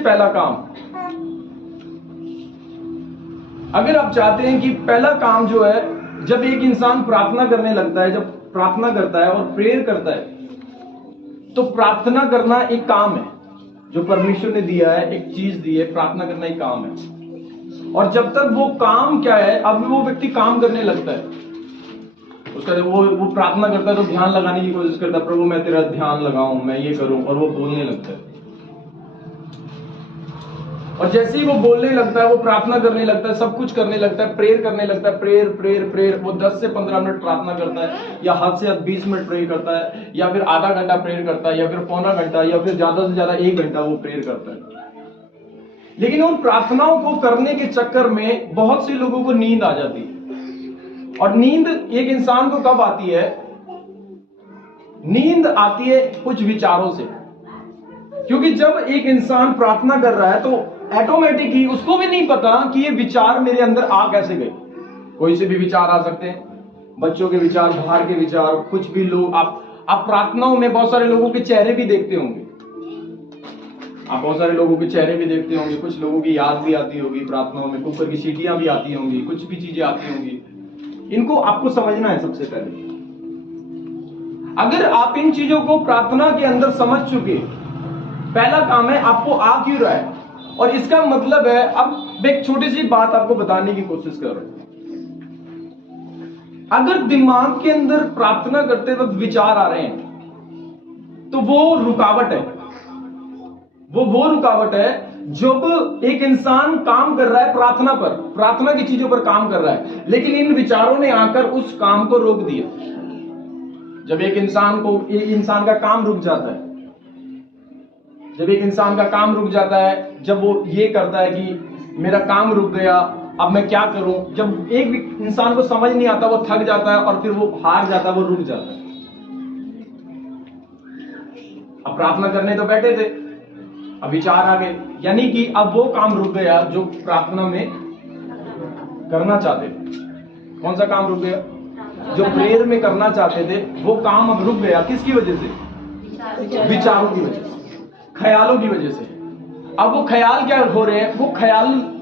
पहला काम, अगर आप चाहते हैं कि पहला काम जो है, जब एक इंसान प्रार्थना करने लगता है, जब प्रार्थना करता है और प्रेयर करता है, तो प्रार्थना करना एक काम है जो परमेश्वर ने दिया है, एक चीज दी है। प्रार्थना करना एक काम है। और जब तक वो काम क्या है, अब वो व्यक्ति काम करने लगता है, उसका वो प्रार्थना करता है तो ध्यान लगाने की कोशिश करता है, प्रभु मैं तेरा ध्यान लगाऊं, मैं ये करूं, और वो बोलने लगता है। और जैसे ही वो बोलने लगता है, वो प्रार्थना करने लगता है, सब कुछ करने लगता है, प्रेयर करने लगता है, प्रेयर प्रेयर प्रेयर। वो 10 से 15 मिनट प्रार्थना करता है, या हद से हद 20 मिनट प्रेयर करता है, या फिर आधा घंटा प्रेयर करता है, या फिर पौना घंटा, या फिर ज्यादा से ज्यादा 1 घंटा वो प्रेयर करता है। लेकिन उन प्रार्थनाओं को करने के चक्कर में बहुत से लोगों को नींद आ जाती है। और नींद एक इंसान को कब आती है? नींद आती है कुछ विचारों से। क्योंकि जब एक इंसान प्रार्थना कर रहा है तो ऑटोमेटिक ही उसको भी नहीं पता कि ये विचार मेरे अंदर आ कैसे गए। कोई से भी विचार आ सकते हैं, बच्चों के विचार, बाहर के विचार, कुछ भी। लोग आप प्रार्थनाओं में बहुत सारे लोगों के चेहरे भी देखते होंगे, आप बहुत सारे लोगों के चेहरे भी देखते होंगे। कुछ लोगों की याद भी आती होगी प्रार्थनाओं में, कुकर की सीटियां भी आती होंगी, कुछ भी चीजें आती होंगी। इनको आपको समझना है। सबसे पहले अगर आप इन चीजों को प्रार्थना के अंदर समझ चुके, पहला काम है आपको आ क्यों रहा है। और इसका मतलब है, अब एक छोटी सी बात आपको बताने की कोशिश कर रहा हूं। अगर दिमाग के अंदर प्रार्थना करते वक्त विचार आ रहे हैं तो वो रुकावट है। वो रुकावट है जब एक इंसान काम कर रहा है प्रार्थना पर, प्रार्थना की चीजों पर काम कर रहा है, लेकिन इन विचारों ने आकर उस काम को रोक दिया। जब एक इंसान का काम रुक जाता है, जब एक इंसान का काम रुक जाता है, जब वो ये करता है कि मेरा काम रुक गया, अब मैं क्या करूं। जब एक इंसान को समझ नहीं आता, वो थक जाता है और फिर वो हार जाता है, वो रुक जाता है। अब प्रार्थना करने तो बैठे थे, अब विचार आ गए, यानी कि अब वो काम रुक गया जो प्रार्थना में करना चाहते थे। कौन सा काम रुक गया? जो प्रेयर में करना चाहते थे, वो काम अब रुक गया। किसकी वजह से? विचारों की वजह से, ख्यालों की वजह से। अब वो ख्याल क्या हो रहे हैं? वो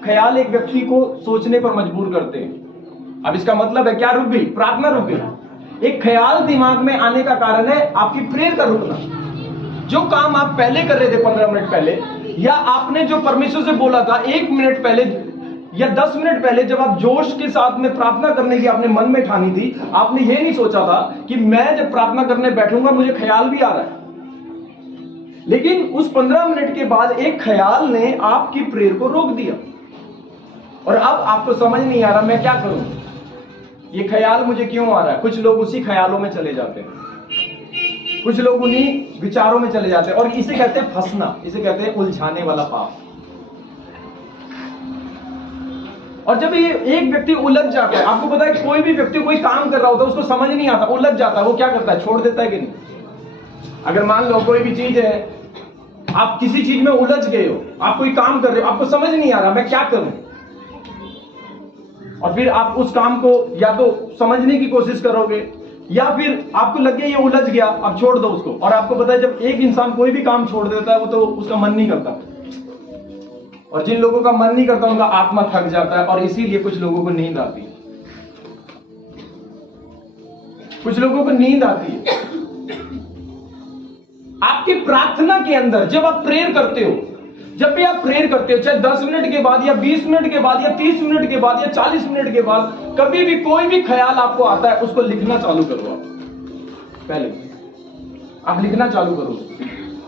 ख्याल एक व्यक्ति को सोचने पर मजबूर करते हैं। अब इसका मतलब है क्या रुक गई? प्रार्थना रुक गई। एक ख्याल दिमाग में आने का कारण है आपकी प्रेयर का रुकना। जो काम आप पहले कर रहे थे 15 मिनट पहले, या आपने जो परमेश्वर से बोला था 1 मिनट पहले या 10 मिनट पहले, जब आप जोश के साथ में प्रार्थना करने की आपने मन में ठानी थी, आपने ये नहीं सोचा था कि मैं जब प्रार्थना करने बैठूंगा मुझे ख्याल भी आ रहा है। लेकिन उस 15 मिनट के बाद एक ख्याल ने आपकी प्रेयर को रोक दिया, और अब आपको समझ नहीं आ रहा मैं क्या करूं, ये ख्याल मुझे क्यों आ रहा है। कुछ लोग उसी ख्यालों में चले जाते हैं, कुछ लोग उन्हीं विचारों में चले जाते हैं, और इसे कहते हैं फंसना, इसे कहते हैं उलझाने वाला पाप। और जब ये एक व्यक्ति उलझ जाता है, आपको पता है कोई भी व्यक्ति कोई काम कर रहा होता है, उसको समझ नहीं आता, उलझ जाता है, वो क्या करता है? छोड़ देता है कि नहीं। अगर मान लो कोई भी चीज है, आप किसी चीज में उलझ गए हो, आप कोई काम कर रहे हो, आपको समझ नहीं आ रहा मैं क्या करूं, और फिर आप उस काम को या तो समझने की कोशिश करोगे, या फिर आपको लगे ये उलझ गया, अब छोड़ दो उसको। और आपको पता है जब एक इंसान कोई भी काम छोड़ देता है, वो तो उसका मन नहीं करता, और जिन लोगों का मन नहीं करता उनका आत्मा थक जाता है, और इसीलिए कुछ लोगों को नींद आती है। कुछ लोगों को नींद आती है। आपकी प्रार्थना के अंदर जब आप प्रेयर करते हो, जब भी आप प्रेयर करते हो, चाहे 10 मिनट के बाद या 20 मिनट के बाद या 30 मिनट के बाद या 40 मिनट के बाद, कभी भी कोई भी ख्याल आपको आता है, उसको लिखना चालू करो। पहले आप लिखना चालू करो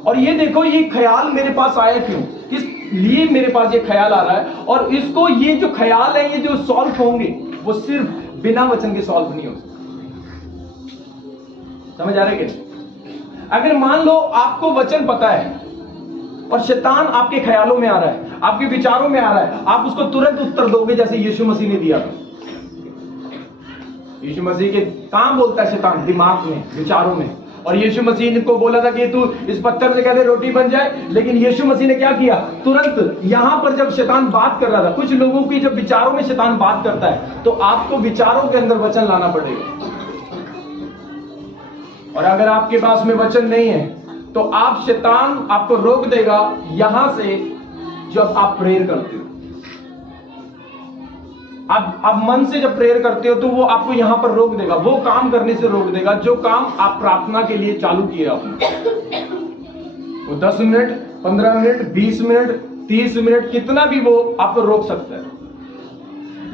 और ये देखो ये ख्याल मेरे पास आया क्यों, किस लिए मेरे पास ये ख्याल आ रहा है, और इसको ये जो ख्याल है ये जो सॉल्व होंगे वो सिर्फ बिना वचन के सॉल्व नहीं हो सकते। समझ आ रहा है क्या? अगर मान लो आपको वचन पता है और शैतान आपके ख्यालों में आ रहा है, आपके विचारों में आ रहा है, आप उसको तुरंत उत्तर दोगे जैसे यीशु मसीह ने दिया था। यीशु मसीह के कहां बोलता है शैतान? दिमाग में, विचारों में। और यीशु मसीह को बोला था कि तू इस पत्थर से कहते रोटी बन जाए, लेकिन यीशु मसीह ने क्या किया? तुरंत यहां पर जब शैतान बात कर रहा था, कुछ लोगों की जब विचारों में शैतान बात करता है तो आपको विचारों के अंदर वचन लाना पड़ेगा। और अगर आपके पास में वचन नहीं है तो आप शैतान आपको रोक देगा यहां से जब आप प्रेयर करते हो। आप मन से जब प्रेयर करते हो तो वो आपको यहां पर रोक देगा, वो काम करने से रोक देगा जो काम आप प्रार्थना के लिए चालू किए आपने। वो 10 मिनट, 15 मिनट, 20 मिनट, 30 मिनट, कितना भी वो आपको रोक सकता है।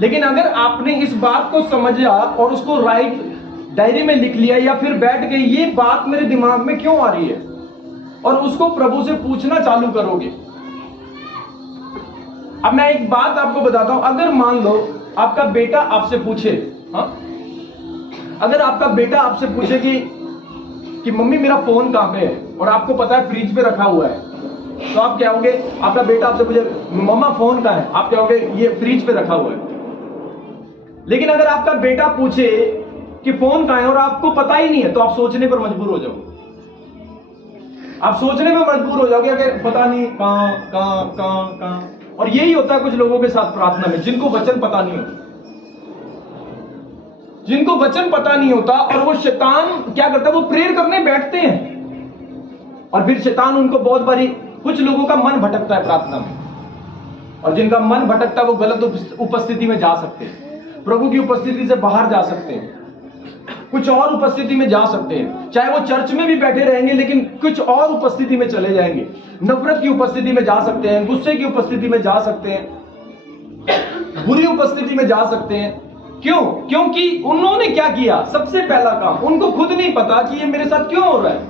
लेकिन अगर आपने इस बात को समझा और उसको राइट डायरी में लिख लिया, या फिर बैठ के ये बात मेरे दिमाग में क्यों आ रही है, और उसको प्रभु से पूछना चालू करोगे। अब मैं एक बात आपको बताता हूं, अगर मान लो आपका बेटा आपसे पूछे, हाँ, अगर आपका बेटा आपसे पूछे कि मम्मी मेरा फोन कहां पे है, और आपको पता है फ्रिज पे रखा हुआ है, तो आप क्या कहोगे? आपका बेटा आपसे पूछे मम्मा फोन कहां है, आप क्या कहोगे? ये फ्रिज पे रखा हुआ है। लेकिन अगर आपका बेटा पूछे कि फोन कहां है और आपको पता ही नहीं है, तो आप सोचने पर मजबूर हो जाओगे। आप सोचने में मजबूर हो जाओगे कि पता नहीं कहां। और यही होता है कुछ लोगों के साथ प्रार्थना में, जिनको वचन पता नहीं होता, जिनको वचन पता नहीं होता, और वो शैतान क्या करता है, वो प्रेयर करने बैठते हैं, और फिर शैतान उनको बहुत बारी, कुछ लोगों का मन भटकता है प्रार्थना में, और जिनका मन भटकता है वो गलत उपस्थिति में जा सकते हैं, प्रभु की उपस्थिति से बाहर जा सकते हैं, कुछ और उपस्थिति में जा सकते हैं। चाहे वो चर्च में भी बैठे रहेंगे लेकिन कुछ और उपस्थिति में चले जाएंगे, नफरत की उपस्थिति में जा सकते हैं, गुस्से की उपस्थिति में जा सकते हैं, बुरी उपस्थिति में जा सकते हैं। क्यों? क्योंकि उन्होंने क्या किया? सबसे पहला काम, उनको खुद नहीं पता कि ये मेरे साथ क्यों हो रहा है।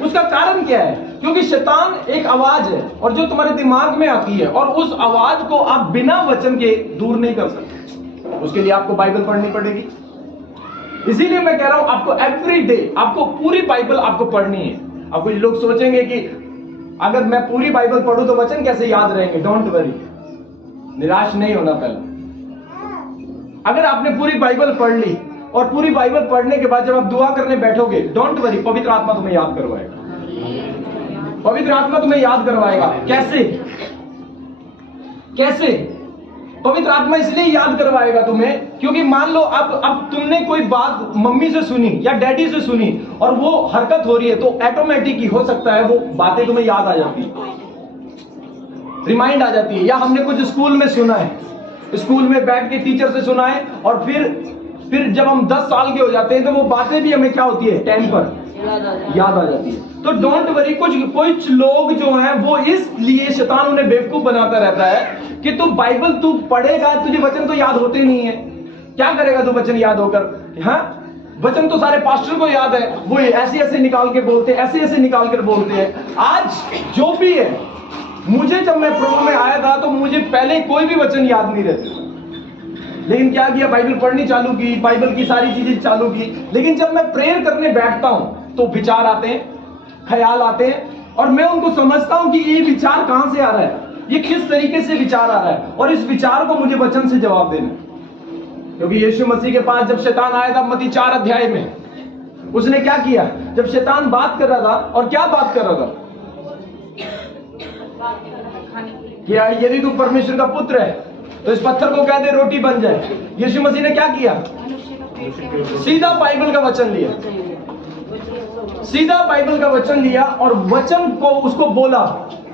उसका कारण क्या है? क्योंकि शैतान एक आवाज है, और जो तुम्हारे दिमाग में आती है, और उस आवाज को आप बिना वचन के दूर नहीं कर सकते। उसके लिए आपको बाइबल पढ़नी पड़ेगी। इसीलिए मैं कह रहा हूं आपको एवरी डे, आपको पूरी बाइबल आपको पढ़नी है। अब कुछ लोग सोचेंगे कि अगर मैं पूरी बाइबल पढ़ूं तो वचन कैसे याद रहेंगे? डोंट वरी, निराश नहीं होना। पहले अगर आपने पूरी बाइबल पढ़ ली, और पूरी बाइबल पढ़ने के बाद जब आप दुआ करने बैठोगे, डोंट वरी, पवित्र आत्मा तुम्हें याद करवाएगा। पवित्र आत्मा तुम्हें याद करवाएगा। कैसे? कैसे? पवित्र आत्मा इसलिए याद करवाएगा तुम्हें क्योंकि मान लो अब तुमने कोई बात मम्मी से सुनी या डैडी से सुनी, और वो हरकत हो रही है, तो ऑटोमेटिक ही हो सकता है वो बातें तुम्हें याद आ जाती है, रिमाइंड आ जाती है। या हमने कुछ स्कूल में सुना है, स्कूल में बैठ के टीचर से सुना है, और फिर जब हम 10 साल के हो जाते हैं तो वो बातें भी हमें क्या होती है? टाइम पर याद आ जाती है। तो डोंट वरी, कुछ लोग जो हैं वो इसलिए शैतान उन्हें बेवकूफ बनाता रहता है कि तू बाइबल तू पढ़ेगा, तुझे वचन तो याद होते नहीं है, क्या करेगा तू वचन याद होकर? हाँ, वचन तो सारे पास्टर को याद है, वो ऐसे ऐसे निकाल के बोलते हैं, ऐसे ऐसे निकाल कर बोलते हैं। आज जो भी है, मुझे जब मैं प्रभु में आया था तो मुझे पहले कोई भी वचन याद नहीं रहते, लेकिन क्या किया? बाइबल पढ़नी चालू की, बाइबल की सारी चीजें चालू की। लेकिन जब मैं प्रेयर करने बैठता हूं तो विचार आते हैं, ख्याल आते हैं, और मैं उनको समझता हूं कि ये विचार कहां से आ रहा है, ये किस तरीके से विचार आ रहा है, और इस विचार को मुझे वचन से जवाब देना। क्योंकि यीशु मसीह के पास जब शैतान आया था मत्ती 4 अध्याय में, उसने क्या किया? जब शैतान बात कर रहा था, और क्या बात कर रहा था? क्या यदि तू परमेश्वर का पुत्र है तो इस पत्थर को कह दे रोटी बन जाए। यीशु मसीह ने क्या किया? सीधा बाइबल का वचन लिया, सीधा बाइबल का वचन लिया, और वचन को उसको बोला,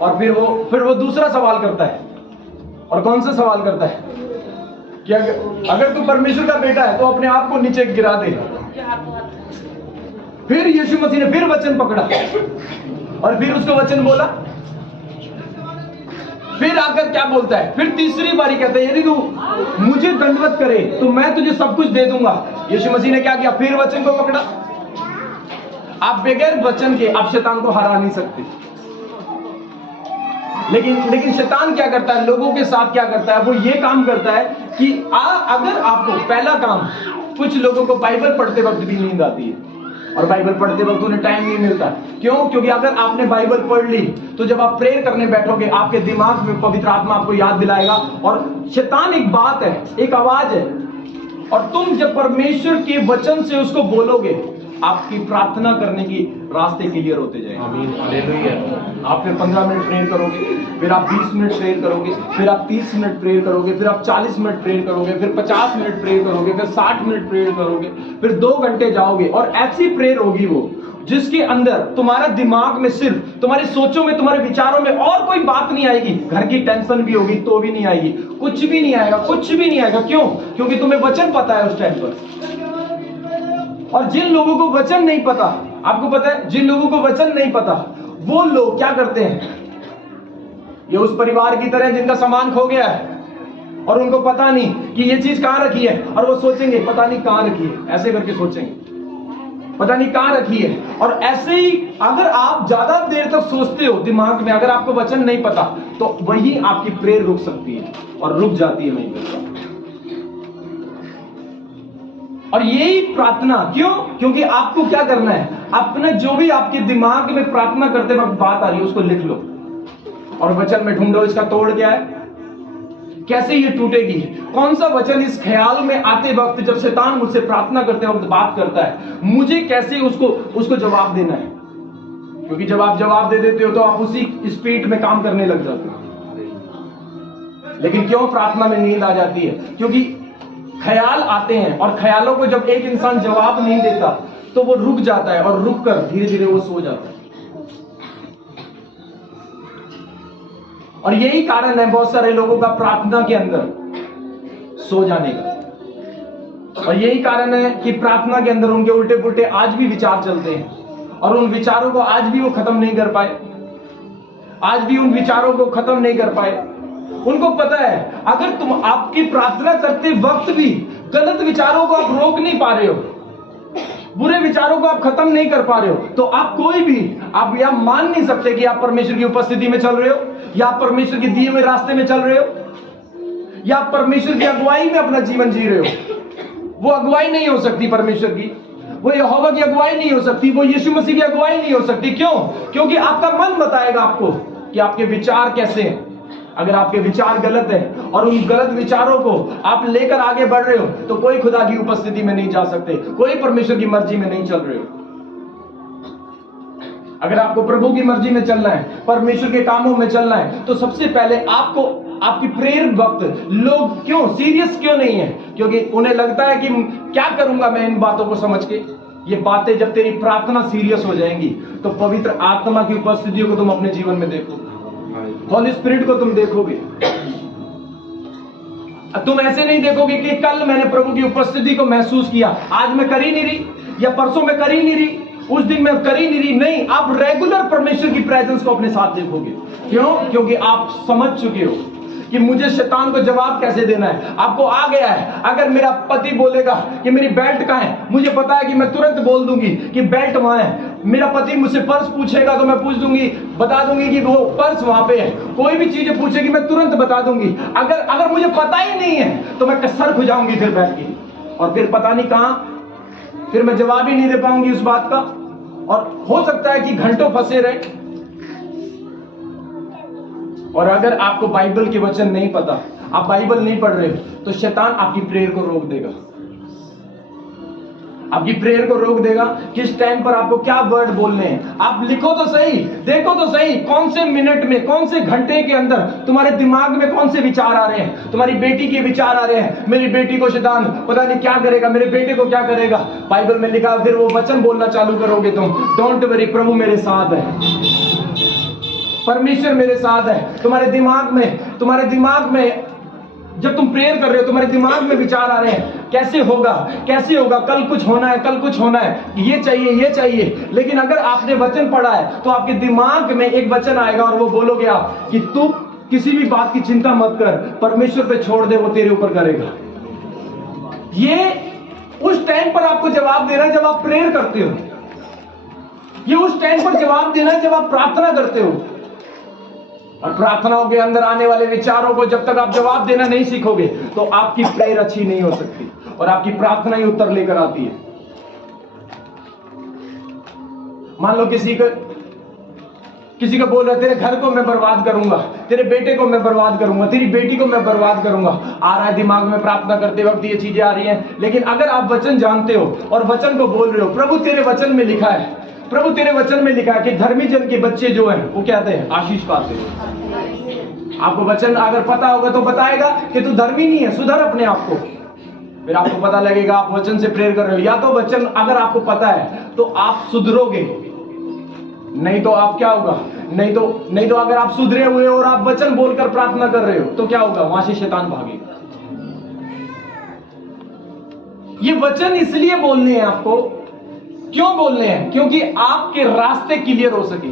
और फिर वो दूसरा सवाल करता है। और कौन सा सवाल करता है? कि अगर तू परमेश्वर का बेटा है तो अपने आप को नीचे गिरा दे। फिर यीशु मसीह ने फिर वचन पकड़ा, और फिर उसको वचन बोला। फिर आकर क्या बोलता है? फिर तीसरी बारी कहता है यदि तू मुझे दंडवत करे तो मैं तुझे सब कुछ दे दूंगा। यीशु मसीह ने क्या किया? फिर वचन को पकड़ा। आप बगैर वचन के आप शैतान को हरा नहीं सकते। लेकिन शैतान क्या करता है? लोगों के साथ क्या करता है? वो ये काम करता है कि अगर आपको पहला काम, कुछ लोगों को बाइबल पढ़ते वक्त भी नींद आती है, और बाइबल पढ़ते वक्त उन्हें टाइम नहीं मिलता। क्यों? क्योंकि अगर आपने बाइबल पढ़ ली तो जब आप प्रेयर करने बैठोगे आपके दिमाग में पवित्र आत्मा आपको याद दिलाएगा। और शैतान एक बात है, एक आवाज है, और तुम जब परमेश्वर के वचन से उसको बोलोगे, आपकी प्रार्थना करने की रास्ते क्लियर होते जाएंगे। आमीन, हालेलुया। आप फिर 15 मिनट प्रेयर करोगे, फिर आप 20 मिनट प्रेयर करोगे, फिर आप 30 मिनट प्रेयर करोगे, फिर आप 40 मिनट प्रेयर करोगे, फिर 50 मिनट प्रेयर करोगे, फिर 60 मिनट प्रेयर करोगे, फिर 2 घंटे जाओगे, और ऐसी प्रेयर होगी वो जिसके अंदर तुम्हारा दिमाग में सिर्फ तुम्हारी सोचों में, तुम्हारे विचारों में और कोई बात नहीं आएगी। घर की टेंशन भी होगी तो भी नहीं आएगी, कुछ भी नहीं आएगा, कुछ भी नहीं आएगा। क्यों? क्योंकि तुम्हें वचन पता है उस टाइम पर। और जिन लोगों को वचन नहीं पता, आपको पता है, जिन लोगों को वचन नहीं पता, वो लोग क्या करते हैं? ये उस परिवार की तरह जिनका सामान खो गया है और उनको पता नहीं कि ये चीज कहां रखी है, और वो सोचेंगे पता नहीं कहां रखी है, ऐसे करके सोचेंगे पता नहीं कहां रखी है। और ऐसे ही अगर आप ज्यादा देर तक सोचते हो दिमाग में, अगर आपको वचन नहीं पता, तो वही आपकी प्रेयर रुक सकती है और रुक जाती है वहीं पर। और यही प्रार्थना, क्यों? क्योंकि आपको क्या करना है, अपने जो भी आपके दिमाग में प्रार्थना करते वक्त बात आ रही है उसको लिख लो और वचन में ढूंढो इसका तोड़ क्या है, कैसे ये टूटेगी। कौन सा वचन इस ख्याल में आते वक्त, जब शैतान मुझसे प्रार्थना करते वक्त बात करता है, मुझे कैसे उसको जवाब देना है। क्योंकि जब आप जवाब दे देते हो तो आप उसी स्पीड में काम करने लग जाते हो। लेकिन क्यों प्रार्थना में नींद आ जाती है? क्योंकि ख्याल आते हैं, और ख्यालों को जब एक इंसान जवाब नहीं देता तो वो रुक जाता है, और रुक कर धीरे धीरे वो सो जाता है। और यही कारण है बहुत सारे लोगों का प्रार्थना के अंदर सो जाने का। और यही कारण है कि प्रार्थना के अंदर उनके उल्टे पुल्टे आज भी विचार चलते हैं, और उन विचारों को आज भी वो खत्म नहीं कर पाए, आज भी उन विचारों को खत्म नहीं कर पाए। उनको पता है अगर तुम आपकी प्रार्थना करते वक्त भी गलत विचारों को आप रोक नहीं पा रहे हो, बुरे विचारों को आप खत्म नहीं कर पा रहे हो, तो आप कोई भी, आप यह मान नहीं सकते कि आप परमेश्वर की उपस्थिति में चल रहे हो, या आप परमेश्वर के दिए हुए रास्ते में चल रहे हो, या आप परमेश्वर की अगुवाई में अपना जीवन जी रहे हो। वो अगुवाई नहीं हो सकती परमेश्वर की, वो यहोवा की अगुवाई नहीं हो सकती, वो यीशु मसीह की अगुवाई नहीं हो सकती। क्यों? क्योंकि आपका मन बताएगा आपको कि आपके विचार कैसे हैं। अगर आपके विचार गलत है और उन गलत विचारों को आप लेकर आगे बढ़ रहे हो, तो कोई खुदा की उपस्थिति में नहीं जा सकते, कोई परमेश्वर की मर्जी में नहीं चल रहे हो। अगर आपको प्रभु की मर्जी में चलना है, परमेश्वर के कामों में चलना है, तो सबसे पहले आपको आपकी प्रेयर वक्त लोग क्यों सीरियस क्यों नहीं है? क्योंकि उन्हें लगता है कि क्या करूंगा मैं इन बातों को समझ के। ये बातें जब तेरी प्रार्थना सीरियस हो जाएंगी तो पवित्र आत्मा की उपस्थितियों को तुम अपने जीवन में देखोगे, हॉली स्पिरिट को तुम देखोगे। तुम ऐसे नहीं देखोगे कि कल मैंने प्रभु की उपस्थिति को महसूस किया, आज मैं कर ही नहीं रही, या परसों मैं कर ही नहीं रही, उस दिन मैं कर ही नहीं रही। नहीं, आप रेगुलर परमेश्वर की प्रेजेंस को अपने साथ देखोगे। क्यों? क्योंकि आप समझ चुके हो कि मुझे शैतान को जवाब कैसे देना है। आपको आ गया है, अगर मेरा पति बोलेगा कि मेरी बेल्ट कहाँ है, मुझे पता है कि मैं तुरंत बोल दूंगी कि बेल्ट वहां है। मेरा पति मुझसे पर्स पूछेगा तो मैं पूछ दूंगी, बता दूंगी कि वो पर्स वहां पे है। कोई भी चीजें पूछेगी मैं तुरंत बता दूंगी। अगर मुझे पता ही नहीं है तो मैं कसर खुजाऊंगी फिर बैठ के, और फिर पता नहीं कहां, फिर मैं जवाब ही नहीं दे पाऊंगी उस बात का, और हो सकता है कि घंटों फंसे रहे। और अगर आपको बाइबल के वचन नहीं पता, आप बाइबल नहीं पढ़ रहे हो, तो शैतान आपकी प्रेयर को रोक देगा, आपकी प्रेयर को रोक देगा। किस टाइम पर आपको क्या वर्ड बोलने हैं, आप लिखो तो सही, देखो तो सही, कौन से मिनट में, कौन से घंटे के अंदर तुम्हारे दिमाग में कौन से विचार आ रहे हैं। तुम्हारी बेटी के विचार आ रहे हैं, मेरी बेटी को शैतान पता नहीं क्या करेगा, मेरे बेटे को क्या करेगा। बाइबल में लिखा, फिर वो वचन बोलना चालू करोगे तुम, डोंट वरी, प्रभु मेरे साथ है, परमेश्वर मेरे साथ है। तुम्हारे दिमाग में जब तुम प्रेयर कर रहे हो, तुम्हारे दिमाग में विचार आ रहे हैं, कैसे होगा, कल कुछ होना है, ये चाहिए। लेकिन अगर आपने वचन पढ़ा है तो आपके दिमाग में एक वचन आएगा और वो बोलोगे आप कि तू किसी भी बात की चिंता मत कर, परमेश्वर पे छोड़ दे, वो तेरे ऊपर करेगा। ये उस टाइम पर आपको जवाब दे रहा है जब आप प्रेयर करते हो। ये उस टाइम पर जवाब देना है जब आप प्रार्थना करते हो। और प्रार्थनाओं के अंदर आने वाले विचारों को जब तक आप जवाब देना नहीं सीखोगे तो आपकी प्रेयर अच्छी नहीं हो सकती, और आपकी प्रार्थना ही उत्तर लेकर आती है। मान लो किसी का बोल रहा है, तेरे घर को मैं बर्बाद करूंगा, तेरे बेटे को मैं बर्बाद करूंगा, तेरी बेटी को मैं बर्बाद करूंगा। आ रहा है दिमाग में प्रार्थना करते वक्त ये चीजें आ रही हैं। लेकिन अगर आप वचन जानते हो और वचन को बोल रहे हो, प्रभु तेरे वचन में लिखा है, प्रभु तेरे वचन में लिखा है कि धर्मी जन के बच्चे जो हैं वो कहते हैं आशीष पाते हैं। आपको वचन अगर पता होगा तो बताएगा कि तू धर्मी नहीं है, सुधर अपने आप को। फिर आपको पता लगेगा आप वचन से प्रेयर कर रहे हो। या तो वचन अगर आपको पता है तो आप सुधरोगे, नहीं तो आप क्या होगा, नहीं तो अगर आप सुधरे हुए और आप वचन बोलकर प्रार्थना कर रहे हो तो क्या होगा, वहां से शैतान भागेगा। ये वचन इसलिए बोलने हैं आपको, क्यों बोलने हैं? क्योंकि आपके रास्ते क्लियर हो सके।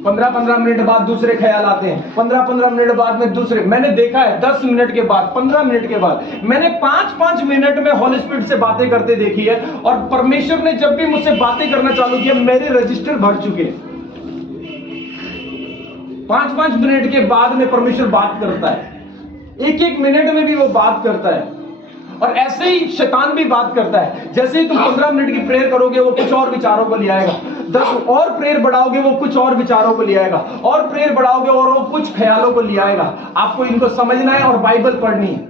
15-15 मिनट बाद दूसरे ख्याल आते हैं, 15-15 मिनट बाद में दूसरे। मैंने देखा है 10 मिनट के बाद, 15 मिनट के बाद, मैंने 5-5 मिनट में हॉली स्पिरिट से बातें करते देखी है। और परमेश्वर ने जब भी मुझसे बातें करना चालू किया, मेरे रजिस्टर भर चुके हैं। 5-5 मिनट के बाद में परमेश्वर बात करता है, 1-1 मिनट में भी वो बात करता है। और ऐसे ही शैतान भी बात करता है। जैसे ही तुम 15 मिनट की प्रेयर करोगे वो कुछ और विचारों को ले आएगा, 10 और प्रेयर बढ़ाओगे वो कुछ और विचारों को ले आएगा, और प्रेयर बढ़ाओगे और वो कुछ ख्यालों को ले आएगा। आपको इनको समझना है और बाइबल पढ़नी है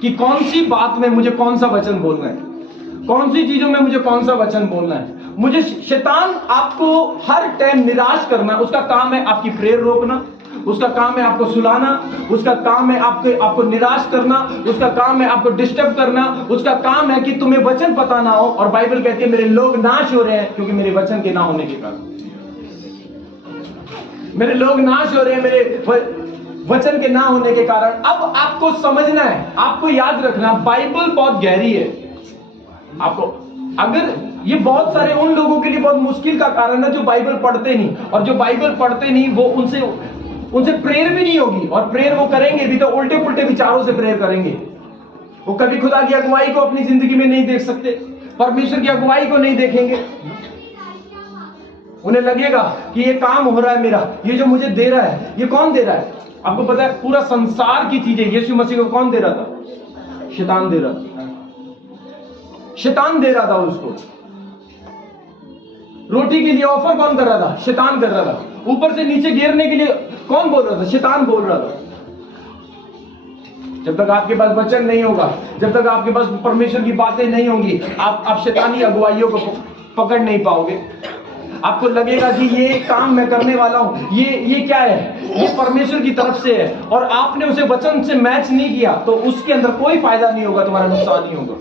कि कौन सी बात में मुझे कौन सा वचन बोलना है, कौन सी चीजों में मुझे कौन सा वचन बोलना है। मुझे शैतान आपको हर टाइम निराश करना, उसका काम है आपकी प्रेयर रोकना, उसका काम है आपको सुलाना, उसका काम है आपको निराश करना, उसका काम है आपको डिस्टर्ब करना, उसका काम है कि तुम्हें वचन पता ना हो। और बाइबल कहती है मेरे लोग नाश हो रहे हैं क्योंकि मेरे वचन के ना होने के कारण। मेरे लोग नाश हो रहे हैं मेरे वचन के ना होने के कारण। अब आपको समझना है, आपको याद रखना, बाइबल बहुत गहरी है। आपको अगर ये बहुत सारे उन लोगों के लिए बहुत मुश्किल का कारण है जो बाइबल पढ़ते नहीं, और जो बाइबल पढ़ते नहीं वो उनसे प्रेयर भी नहीं होगी, और प्रेयर वो करेंगे भी तो उल्टे पुल्टे विचारों से प्रेयर करेंगे। वो कभी खुदा की अगुवाई को अपनी जिंदगी में नहीं देख सकते, परमेश्वर की अगुवाई को नहीं देखेंगे। उन्हें लगेगा कि ये काम हो रहा है मेरा, ये जो मुझे दे रहा है ये कौन दे रहा है? आपको पता है पूरा संसार की चीजें यीशु मसीह को कौन दे रहा था? शैतान दे रहा था। शैतान दे रहा था उसको। रोटी के लिए ऑफर कौन कर रहा था? शैतान कर रहा था। ऊपर से नीचे गिरने के लिए कौन बोल रहा था? शैतान बोल रहा था। जब तक आपके पास वचन नहीं होगा, जब तक आपके पास परमेश्वर की बातें नहीं होंगी, आप शैतानी अगुवाइयों को पकड़ नहीं पाओगे। आपको लगेगा कि ये काम मैं करने वाला हूं, ये क्या है, ये परमेश्वर की तरफ से है, और आपने उसे वचन से मैच नहीं किया तो उसके अंदर कोई फायदा नहीं होगा, तुम्हारा नुकसान ही होगा।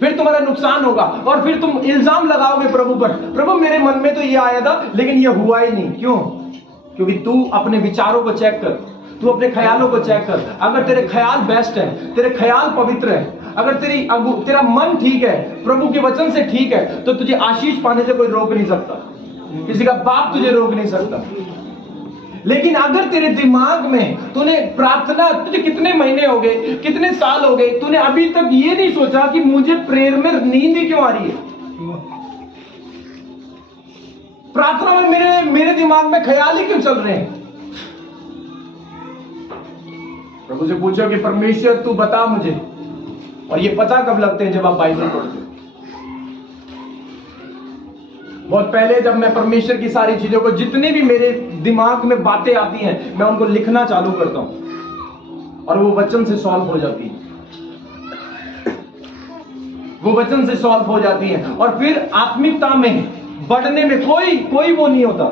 फिर तुम्हारा नुकसान होगा और फिर तुम इल्जाम लगाओगे प्रभु पर, प्रभु मेरे मन में तो ये आया था लेकिन ये हुआ ही नहीं। क्यों? क्योंकि तू अपने विचारों को चेक कर, तू अपने ख्यालों को चेक कर। अगर तेरे ख्याल बेस्ट है, तेरे ख्याल पवित्र है, अगर तेरा मन ठीक है, प्रभु के वचन से ठीक है, तो तुझे आशीष पाने से कोई रोक नहीं सकता, किसी का बाप तुझे रोक नहीं सकता। लेकिन अगर तेरे दिमाग में तूने प्रार्थना, तुझे कितने महीने हो गए, कितने साल हो गए, तूने अभी तक ये नहीं सोचा कि मुझे प्रेयर में नींद ही क्यों आ रही है, प्रार्थना में मेरे दिमाग में ख्याल ही क्यों चल रहे हैं। प्रभु से पूछो कि परमेश्वर तू बता मुझे। और ये पता कब लगते हैं? जब आप बाइबल पढ़ते हो। बहुत पहले जब मैं परमेश्वर की सारी चीजों को, जितनी भी मेरे दिमाग में बातें आती हैं, मैं उनको लिखना चालू करता हूं और वो वचन से सॉल्व हो जाती है, वो वचन से सॉल्व हो जाती है। और फिर आत्मिकता में बढ़ने में कोई वो नहीं होता,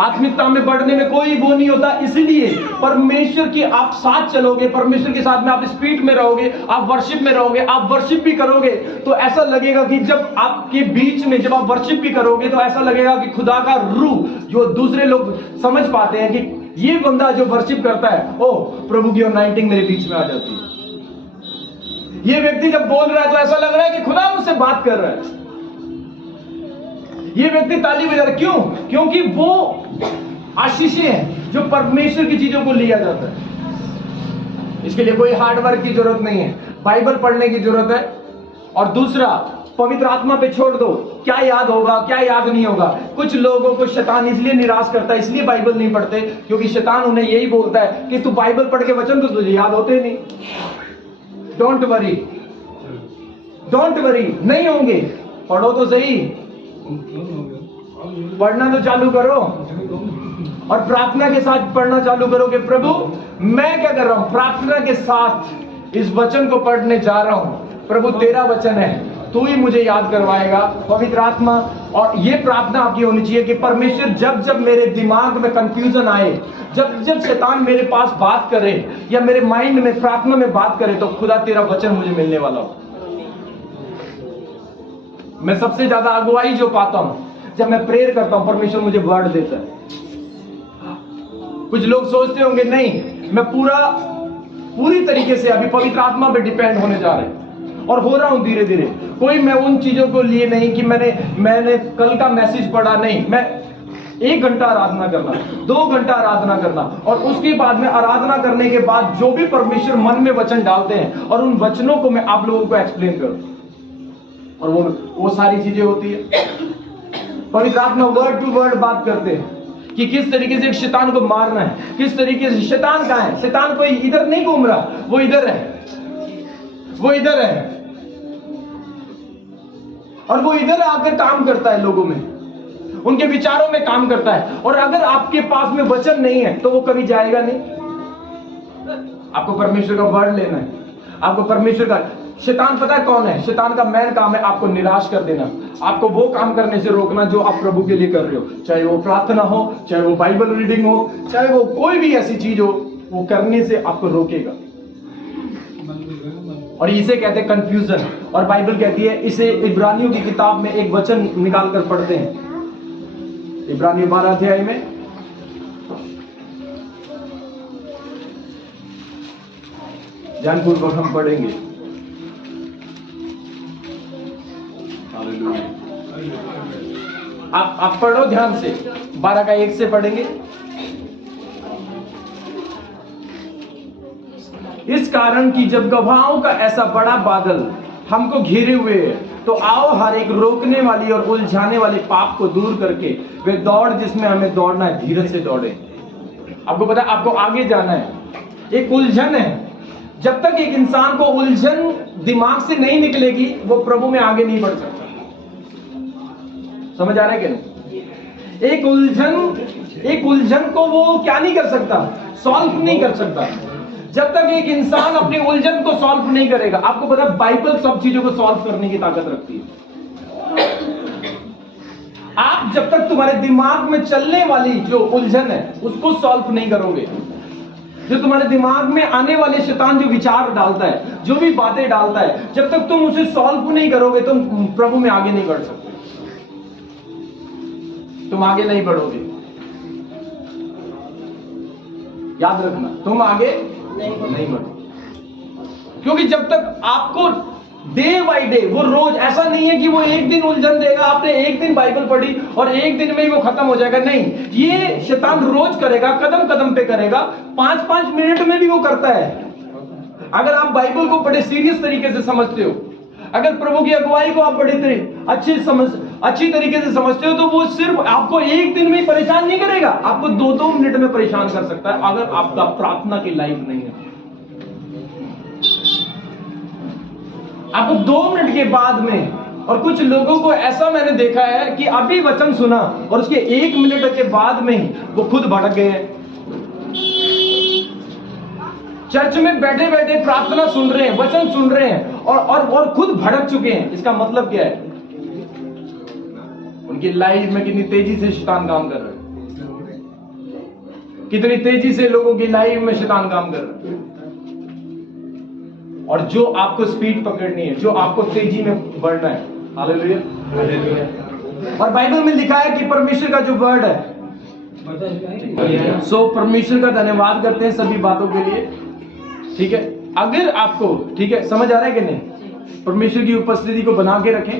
आत्मिकता में बढ़ने में कोई वो नहीं होता। इसलिए परमेश्वर की आप साथ चलोगे, परमेश्वर के साथ में आप स्पीड में रहोगे, आप वर्शिप में रहोगे, आप वर्शिप भी करोगे तो ऐसा लगेगा कि जब आपके बीच में जब आप वर्शिप भी करोगे तो ऐसा लगेगा कि खुदा का रूह, जो दूसरे लोग समझ पाते हैं कि ये बंदा जो वर्शिप करता है, ओ प्रभु की अनॉइंटिंग मेरे बीच में आ जाती है। ये व्यक्ति जब बोल रहा है तो ऐसा लग रहा है कि खुदा मुझसे बात कर रहा है। ये व्यक्ति ताली बजा रहा है, क्यों? क्योंकि वो आशीषें हैं जो परमेश्वर की चीजों को लिया जाता है। इसके लिए कोई हार्डवर्क की जरूरत नहीं है, बाइबल पढ़ने की जरूरत है। और दूसरा, पवित्र आत्मा पे छोड़ दो, क्या याद होगा क्या याद नहीं होगा। कुछ लोगों को शैतान इसलिए निराश करता है, इसलिए बाइबल नहीं पढ़ते, क्योंकि शैतान उन्हें यही बोलता है कि तू बाइबल पढ़ के वचन तो तुझे याद होते नहीं। डोंट वरी, नहीं होंगे, पढ़ो तो सही, पढ़ना तो चालू करो और प्रार्थना के साथ पढ़ना चालू करो कि प्रभु मैं क्या कर रहा हूं, प्रार्थना के साथ इस वचन को पढ़ने जा रहा हूं। प्रभु तेरा वचन है, तो ही मुझे याद करवाएगा। पवित्र आत्मा, और ये प्रार्थना आपकी होनी चाहिए कि परमेश्वर जब जब मेरे दिमाग में कंफ्यूजन आए, जब जब शैतान मेरे पास बात करे या मेरे माइंड में प्रार्थना में बात करे, तो खुदा तेरा वचन मुझे मिलने वाला हो। मैं सबसे ज्यादा अगुवाई जो पाता हूं जब मैं प्रेयर करता हूं, परमेश्वर मुझे वर्ड देता है। कुछ लोग सोचते होंगे नहीं, मैं पूरी तरीके से अभी पवित्र आत्मा पे डिपेंड होने जा रहे हैं और हो रहा हूं धीरे धीरे। कोई मैं उन चीजों को लिए नहीं कि मैंने कल का मैसेज पढ़ा, नहीं, मैं 1 घंटा आराधना करना, 2 घंटा आराधना करना, और उसके बाद में आराधना करने के बाद जो भी परमेश्वर मन में वचन डालते हैं और उन वचनों को मैं आप लोगों को एक्सप्लेन करूं, और वो सारी चीजें होती है। पवित्र आत्मा वर्ड टू वर्ड बात करते हैं कि किस तरीके से शैतान को मारना है, किस तरीके से। शैतान कहां है? शैतान कोई इधर नहीं घूम रहा, वो इधर है, वो इधर है, और वो इधर आकर काम करता है, लोगों में, उनके विचारों में काम करता है। और अगर आपके पास में वचन नहीं है तो वो कभी जाएगा नहीं। आपको परमेश्वर का वर्ड लेना है, आपको परमेश्वर का। शैतान पता है कौन है? शैतान का मेन काम है आपको निराश कर देना, आपको वो काम करने से रोकना जो आप प्रभु के लिए कर रहे हो, चाहे वो प्रार्थना हो, चाहे वो बाइबल रीडिंग हो, चाहे वो कोई भी ऐसी चीज हो, वो करने से आपको रोकेगा। और इसे कहते हैं कंफ्यूजन। और बाइबल कहती है इसे, इब्रानियों की किताब में एक वचन निकाल कर पढ़ते हैं, इब्रानियों 12 अध्याय में ध्यानपूर्वक हम पढ़ेंगे। आप पढ़ो ध्यान से, 12 का 1 से पढ़ेंगे। इस कारण कि जब गवाहों का ऐसा बड़ा बादल हमको घेरे हुए है, तो आओ हर एक रोकने वाली और उलझाने वाले पाप को दूर करके वे दौड़ जिसमें हमें दौड़ना है, धीरज से दौड़े। आपको पता है आपको आगे जाना है। एक उलझन है, जब तक एक इंसान को उलझन दिमाग से नहीं निकलेगी, वो प्रभु में आगे नहीं बढ़ सकता। समझ आ रहा है कि नहीं? एक उलझन को वो क्या नहीं कर सकता? सॉल्व नहीं कर सकता। जब तक एक इंसान अपनी उलझन को सॉल्व नहीं करेगा। आपको पता है बाइबल सब चीजों को सॉल्व करने की ताकत रखती है। आप जब तक तुम्हारे दिमाग में चलने वाली जो उलझन है उसको सॉल्व नहीं करोगे, जो तुम्हारे दिमाग में आने वाले शैतान जो विचार डालता है, जो भी बातें डालता है, जब तक तुम उसे सॉल्व नहीं करोगे तुम प्रभु में आगे नहीं बढ़ सकते, तुम आगे नहीं बढ़ोगे। याद रखना, तुम आगे नहीं बढ़ोगे। क्योंकि जब तक आपको डे बाय डे, वो रोज, ऐसा नहीं है कि वो एक दिन उलझन देगा, आपने एक दिन बाइबल पढ़ी और एक दिन में ही वो खत्म हो जाएगा। नहीं, ये शैतान रोज करेगा, कदम कदम पे करेगा, 5-5 मिनट में भी वो करता है। अगर आप बाइबल को बड़े सीरियस तरीके से समझते हो, अगर प्रभु की अगुवाई को आप बड़ी अच्छी तरीके से समझते हो, तो वो सिर्फ आपको एक दिन में परेशान नहीं करेगा, आपको 2-2 मिनट में परेशान कर सकता है अगर आपका प्रार्थना की लाइफ नहीं है। आपको 2 मिनट के बाद में, और कुछ लोगों को ऐसा मैंने देखा है कि अभी वचन सुना और उसके 1 मिनट के बाद में ही वो खुद भड़क गए हैं। चर्च में बैठे बैठे प्रार्थना सुन रहे हैं, वचन सुन रहे हैं और खुद भड़क चुके हैं। इसका मतलब क्या है? उनकी लाइफ में कितनी तेजी से शैतान काम कर रहा है, कितनी तेजी से लोगों की लाइफ में शैतान काम कर रहा है। और जो आपको स्पीड पकड़नी है, जो आपको तेजी में बढ़ना है, हालेलुया, हालेलुया। और बाइबल में लिखा है कि परमेश्वर का जो वर्ड है, सो परमेश्वर का धन्यवाद करते हैं सभी बातों के लिए। ठीक है, अगर आपको, ठीक है, समझ आ रहा है कि नहीं? परमेश्वर की उपस्थिति को बना के रखें।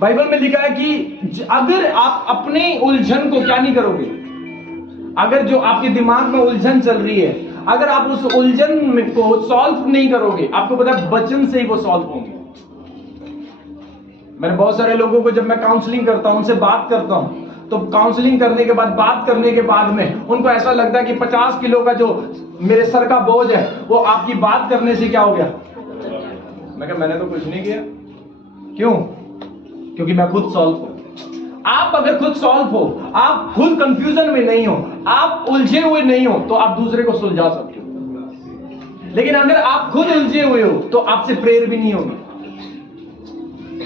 बाइबल में लिखा है कि अगर आप अपनी उलझन को क्या नहीं करोगे, अगर जो आपके दिमाग में उलझन चल रही है, अगर आप उस उलझन को सॉल्व नहीं करोगे, आपको पता है वचन से ही वो सॉल्व होंगे। मैंने बहुत सारे लोगों को, जब मैं काउंसलिंग करता हूं, उनसे बात करता हूं, तो काउंसलिंग करने के बाद, बात करने के बाद में उनको ऐसा लगता है कि 50 किलो का जो मेरे सर का बोझ है वो आपकी बात करने से क्या हो गया। मैं कहा, मैंने तो कुछ नहीं किया। क्यों? क्योंकि मैं खुद सॉल्व हूं। आप अगर खुद सॉल्व हो, आप खुद कंफ्यूजन में नहीं हो, आप उलझे हुए नहीं हो, तो आप दूसरे को सुलझा सकते हो। लेकिन अगर आप खुद उलझे हुए हो तो आपसे प्रेयर भी नहीं होगी।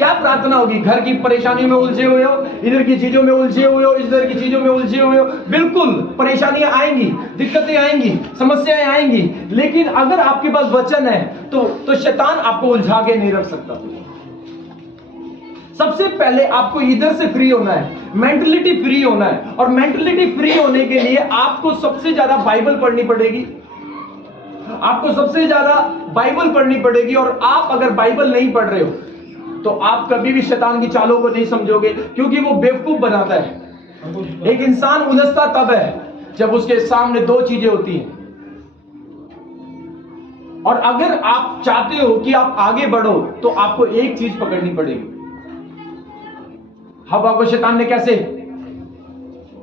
क्या प्रार्थना होगी? घर की परेशानी में उलझे हुए हो, इधर की चीजों में उलझे हुए हो, इधर की चीजों में उलझे हुए हो, बिल्कुल परेशानियां आएंगी, दिक्कतें आएंगी, समस्याएं आएंगी, लेकिन अगर आपके पास वचन है तो शैतान आपको उलझा के नहीं रख सकता। सबसे पहले आपको इधर से फ्री होना है, मेंटलिटी फ्री होना है, और मेंटलिटी फ्री होने के लिए आपको सबसे ज्यादा बाइबल पढ़नी पड़ेगी। आपको सबसे ज्यादा बाइबल पढ़नी पड़ेगी, और आप अगर बाइबल नहीं पढ़ रहे हो तो आप कभी भी शैतान की चालों को नहीं समझोगे, क्योंकि वो बेवकूफ बनाता है। एक इंसान उलझता तब है जब उसके सामने दो चीजें होती हैं, और अगर आप चाहते हो कि आप आगे बढ़ो तो आपको एक चीज पकड़नी पड़ेगी। हवा को शैतान ने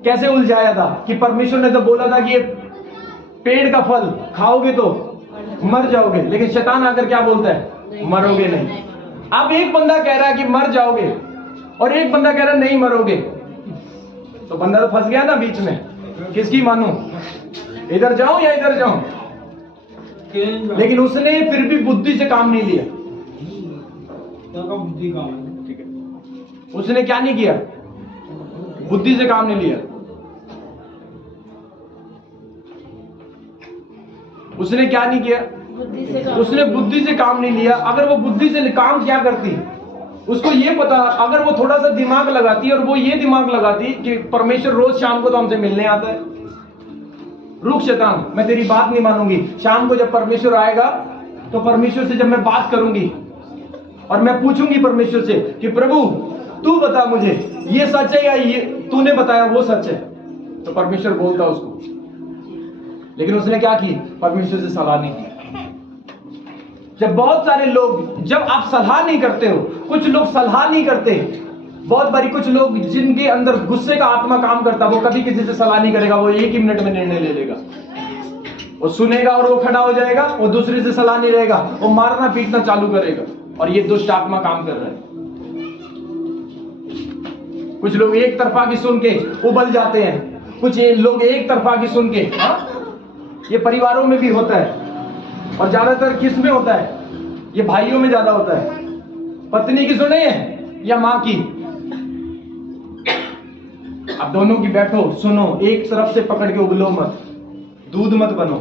कैसे उलझाया था कि परमेश्वर ने तो बोला था कि ये पेड़ का फल खाओगे तो मर जाओगे, लेकिन शैतान आकर क्या बोलता है? मरोगे नहीं। अब एक बंदा कह रहा है कि मर जाओगे, और एक बंदा कह रहा है नहीं मरोगे, तो बंदा तो फंस गया ना बीच में, किसकी मानूं? इधर जाऊं या इधर जाऊं? लेकिन उसने फिर भी बुद्धि से काम नहीं लिया। ठीक है, उसने क्या नहीं किया? बुद्धि से काम नहीं लिया। उसने क्या नहीं किया? उसने बुद्धि से काम नहीं लिया। अगर वो बुद्धि से काम क्या करती, उसको ये पता, अगर वो थोड़ा सा दिमाग लगाती और वो ये दिमाग लगाती कि परमेश्वर रोज शाम को तो हमसे मिलने आता है, रुक शैतान, मैं तेरी बात नहीं मानूंगी। शाम को जब परमेश्वर आएगा तो परमेश्वर से जब मैं बात करूंगी और मैं पूछूंगी परमेश्वर से कि प्रभु तू बता मुझे ये सच है या ये तूने बताया वो सच है, तो परमेश्वर बोलता उसको। लेकिन उसने क्या की? परमेश्वर से सलाह नहीं की। जब बहुत सारे लोग, जब आप सलाह नहीं करते हो, कुछ लोग सलाह नहीं करते, बहुत बारी कुछ लोग जिनके अंदर गुस्से का आत्मा काम करता, वो कभी किसी से सलाह नहीं करेगा, वो एक ही मिनट में निर्णय ले लेगा। वो सुनेगा और वो खड़ा हो जाएगा, वो दूसरे से सलाह नहीं रहेगा, वो मारना पीटना चालू करेगा, और ये दुष्ट आत्मा काम कर रहा है। कुछ लोग एक तरफा की सुन के उबल जाते हैं, कुछ लोग एक तरफा की सुन के, ये परिवारों में भी होता है, और ज्यादातर किस में होता है? ये भाइयों में ज्यादा होता है। पत्नी की सुने या मां की? अब दोनों की बैठो, सुनो, एक तरफ से पकड़ के उबलो मत, दूध मत बनो।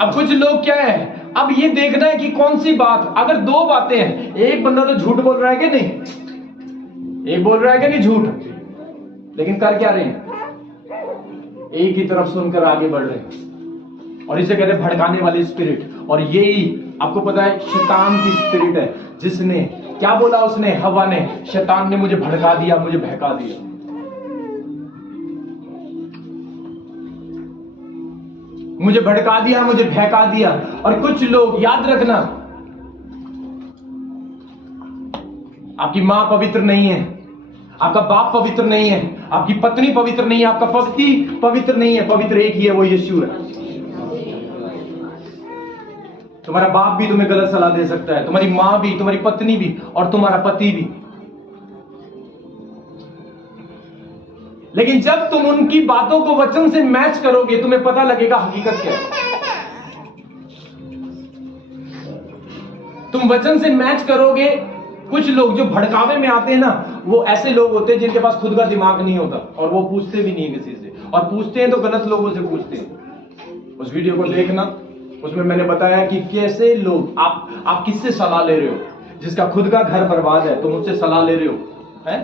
अब कुछ लोग क्या है, अब ये देखना है कि कौन सी बात, अगर दो बातें हैं, एक बंदा तो झूठ बोल रहा है कि नहीं, एक बोल रहा है कि नहीं झूठ, लेकिन कर क्या रहे हैं? एक ही तरफ सुनकर आगे बढ़ रहे हैं, और इसे कहते हैं भड़काने वाली स्पिरिट। और यही आपको पता है शैतान की स्पिरिट है, जिसने क्या बोला? उसने, हवा ने, शैतान ने मुझे भड़का दिया, मुझे बहका दिया। मुझे भड़का दिया, मुझे बहका दिया। और कुछ लोग, याद रखना, आपकी मां पवित्र नहीं है, आपका बाप पवित्र नहीं है, आपकी पत्नी पवित्र नहीं है, आपका पति पवित्र नहीं है, पवित्र एक ही है, वो यीशु है। तुम्हारा बाप भी तुम्हें गलत सलाह दे सकता है, तुम्हारी मां भी, तुम्हारी पत्नी भी, और तुम्हारा पति भी, लेकिन जब तुम उनकी बातों को वचन से मैच करोगे, तुम्हें पता लगेगा हकीकत क्या है। तुम वचन से मैच करोगे। कुछ लोग जो भड़कावे में आते हैं ना, वो ऐसे लोग होते हैं जिनके पास खुद का दिमाग नहीं होता, और वो पूछते भी नहीं है किसी से, और पूछते हैं तो गलत लोगों से पूछते हैं। उस वीडियो को देखना, उसमें मैंने बताया कि कैसे लोग, आप किससे सलाह ले रहे हो? जिसका खुद का घर बर्बाद है, तुम उससे सलाह ले रहे हो, हैं?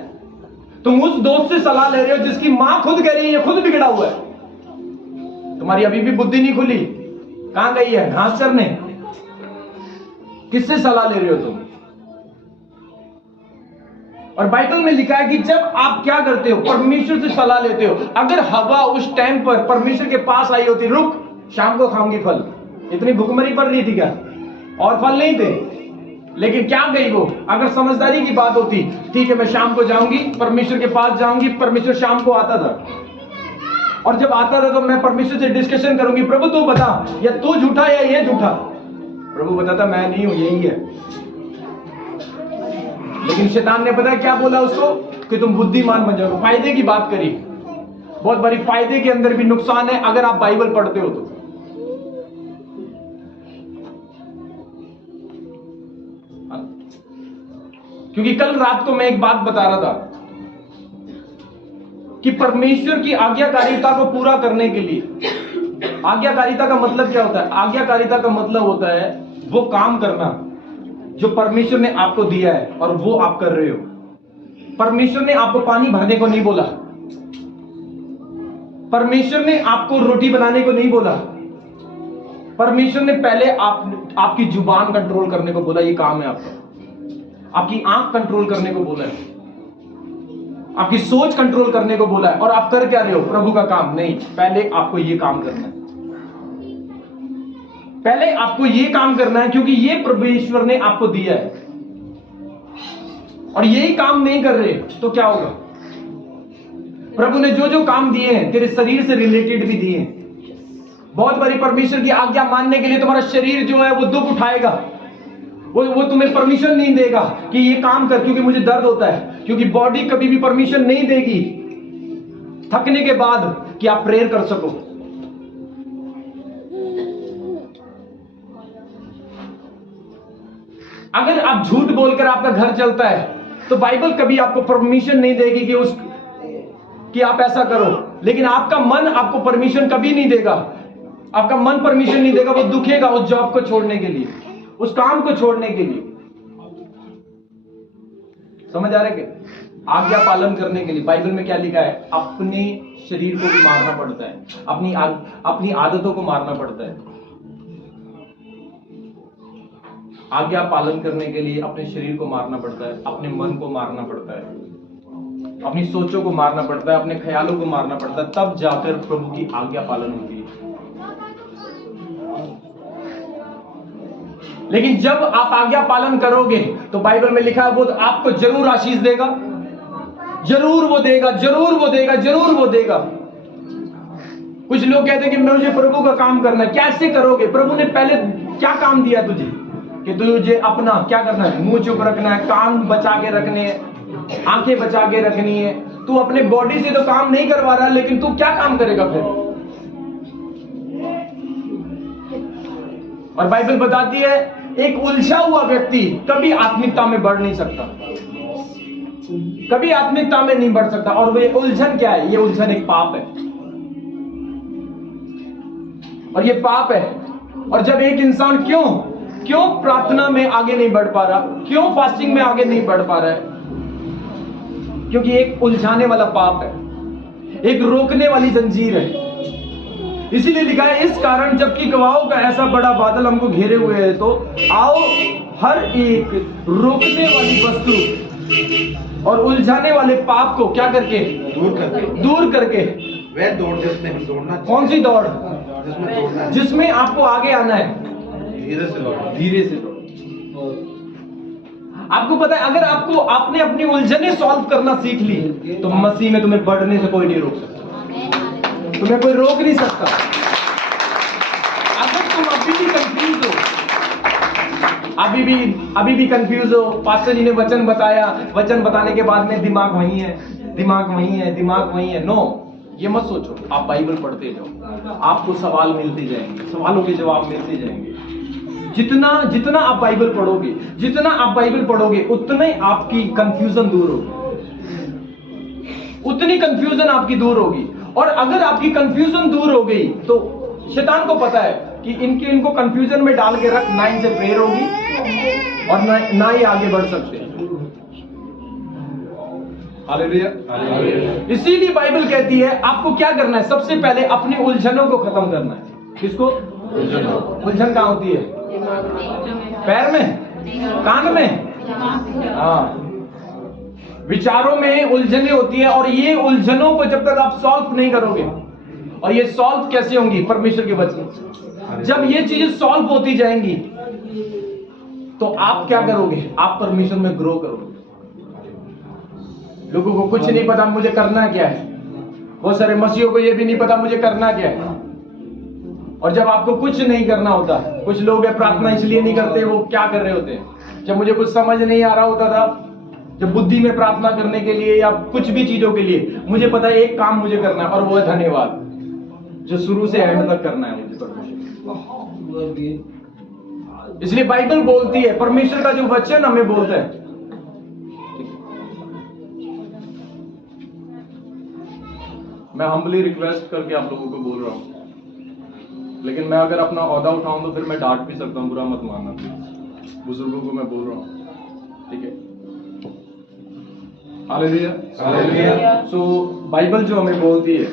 तुम उस दोस्त से सलाह ले रहे हो जिसकी मां खुद कह रही है, खुद बिगड़ा हुआ है, तुम्हारी अभी भी बुद्धि नहीं खुली, कहां गई है घास चरने? किससे सलाह ले रहे हो तुम? और बाइबल में लिखा है कि जब आप क्या करते हो, परमेश्वर से सलाह लेते हो। अगर हवा उस टाइम पर परमेश्वर के पास आई होती, रुक शाम को खाऊंगी फल, इतनी भुखमरी पड़ रही थी क्या? और फल नहीं थे, लेकिन क्या गई वो? अगर समझदारी की बात होती, ठीक है मैं शाम को जाऊंगी, परमेश्वर के पास जाऊंगी। परमेश्वर शाम को आता था, और जब आता था तो मैं परमेश्वर से डिस्कशन करूंगी, प्रभु तू बता, या तू झूठा या ये झूठा? प्रभु बताता मैं नहीं हूं, यही है। लेकिन शैतान ने पता क्या बोला उसको? कि तुम बुद्धिमान बन जाओगे। फायदे की बात करी। बहुत बड़ी फायदे के अंदर भी नुकसान है अगर आप बाइबल पढ़ते हो तो। क्योंकि कल रात को मैं एक बात बता रहा था कि परमेश्वर की आज्ञाकारिता को पूरा करने के लिए, आज्ञाकारिता का मतलब क्या होता है? आज्ञाकारिता का मतलब होता है वो काम करना जो परमेश्वर ने आपको दिया है और वो आप कर रहे हो। परमेश्वर ने आपको पानी भरने को नहीं बोला, परमेश्वर ने आपको रोटी बनाने को नहीं बोला, परमेश्वर ने पहले आपकी जुबान कंट्रोल करने को बोला, ये काम है आपका। आपकी आंख कंट्रोल करने को बोला है, आपकी सोच कंट्रोल करने को बोला है, और आप कर क्या रहे हो? प्रभु का काम नहीं, पहले आपको ये काम करना है, पहले आपको ये काम करना है, क्योंकि ये परमेश्वर ने आपको दिया है। और यही काम नहीं कर रहे तो क्या होगा? प्रभु ने जो जो काम दिए हैं तेरे शरीर से रिलेटेड भी दिए हैं। बहुत बड़ी परमेश्वर की आज्ञा मानने के लिए तुम्हारा शरीर जो है वो दुख उठाएगा, वो तुम्हें परमिशन नहीं देगा कि ये काम कर, क्योंकि मुझे दर्द होता है। क्योंकि बॉडी कभी भी परमिशन नहीं देगी थकने के बाद कि आप प्रेयर कर सको। अगर आप झूठ बोलकर आपका घर चलता है तो बाइबल कभी आपको परमिशन नहीं देगी कि आप ऐसा करो। लेकिन आपका मन आपको परमिशन कभी नहीं देगा, आपका मन परमिशन नहीं देगा, वो दुखेगा उस जॉब को छोड़ने के लिए, उस काम को छोड़ने के लिए। समझ आ रहा है कि आज्ञा पालन करने के लिए बाइबल में क्या लिखा है? अपने शरीर को भी मारना पड़ता है, अपनी आदतों को मारना पड़ता है। आज्ञा पालन करने के लिए अपने शरीर को मारना पड़ता है, अपने मन को मारना पड़ता है, अपनी सोचों को मारना पड़ता है, अपने ख्यालों को मारना पड़ता है, तब जाकर प्रभु की आज्ञा पालन होती है। लेकिन जब आप आज्ञा पालन करोगे तो बाइबल में लिखा है वो आपको जरूर आशीष देगा, जरूर वो देगा, जरूर वो देगा, जरूर वो देगा। कुछ लोग कहते हैं कि मुझे प्रभु का काम करना है। कैसे करोगे? प्रभु ने पहले क्या काम दिया तुझे कि तुझे अपना क्या करना है? मुंह चुप रखना है, कान बचा के रखने हैं, आंखें बचा के रखनी है। तू अपने बॉडी से तो काम नहीं करवा रहा, लेकिन तू क्या काम करेगा फिर? और बाइबल बताती है एक उलझा हुआ व्यक्ति कभी आत्मिकता में बढ़ नहीं सकता, कभी आत्मिकता में नहीं बढ़ सकता। और वे उलझन क्या है? ये उलझन एक पाप है, और ये पाप है। और जब एक इंसान क्यों प्रार्थना में आगे नहीं बढ़ पा रहा, क्यों फास्टिंग में आगे नहीं बढ़ पा रहा है? क्योंकि एक उलझाने वाला पाप है, एक रोकने वाली जंजीर है। इसीलिए लिखा है इस कारण जबकि गवाहों का ऐसा बड़ा बादल हमको घेरे हुए है, तो आओ हर एक रोकने वाली वस्तु और उलझाने वाले पाप को क्या करके? दूर करके वह दौड़ जिसमें हम दौड़ना। कौन सी दौड़? जिसमें दौड़ना, जिसमें आपको आगे आना है। धीरे से दौड़, धीरे से दौड़। आपको पता है अगर आपने अपनी उलझने सॉल्व करना सीख ली तो मसीह में तुम्हें बढ़ने से कोई नहीं रोक सकता, तुम्हें कोई रोक नहीं सकता। अगर तुम अभी भी कंफ्यूज हो, अभी भी कंफ्यूज हो, पास्टर जी ने वचन बताया, वचन बताने के बाद में दिमाग वही है, दिमाग वही है, दिमाग वही है। नो, ये मत सोचो। आप बाइबल पढ़ते जाओ, आपको सवाल मिलते जाएंगे, सवालों के जवाब मिलते जाएंगे। जितना आप बाइबल पढ़ोगे, जितना आप बाइबल पढ़ोगे उतना ही आपकी कंफ्यूजन दूर होगी, उतनी कंफ्यूजन आपकी दूर होगी। और अगर आपकी कंफ्यूजन दूर हो गई तो शैतान को पता है कि इनको कंफ्यूजन में डाल के रख, ना इनसे प्रेयर होगी और ना ही आगे बढ़ सकते। हालेलुया। इसीलिए बाइबल कहती है आपको क्या करना है? सबसे पहले अपनी उलझनों को खत्म करना है। किसको? उलझन कहां होती है? पैर में, कान में, हाँ, विचारों में उलझने होती है। और ये उलझनों को जब तक आप सॉल्व नहीं करोगे, और ये सॉल्व कैसे होंगी? परमेश्वर के वचन से। जब ये चीजें सॉल्व होती जाएंगी तो आप क्या करोगे? आप परमेश्वर में ग्रो करोगे। लोगों को कुछ नहीं पता मुझे करना क्या है, बहुत सारे मसीहों को ये भी नहीं पता मुझे करना क्या है। और जब आपको कुछ नहीं करना होता, कुछ लोग है प्रार्थना इसलिए नहीं करते, वो क्या कर रहे होते हैं? जब मुझे कुछ समझ नहीं आ रहा होता था, जब बुद्धि में प्रार्थना करने के लिए या कुछ भी चीजों के लिए मुझे पता है एक काम मुझे करना है, और वो है धन्यवाद, जो शुरू से एंड तक करना है मुझे परमेश्वर। इसलिए बाइबल बोलती है, परमेश्वर का जो वचन हमें बोलता है मैं हम्बली रिक्वेस्ट करके आप लोगों को बोल रहा हूँ, लेकिन मैं अगर अपना ओहदा उठाऊं तो फिर मैं डांट भी सकता हूँ, बुरा मत मानना प्लीज। बुजुर्गों को मैं बोल रहा हूँ, ठीक है। Hallelujah, hallelujah. सो बाइबल जो हमें बोलती है,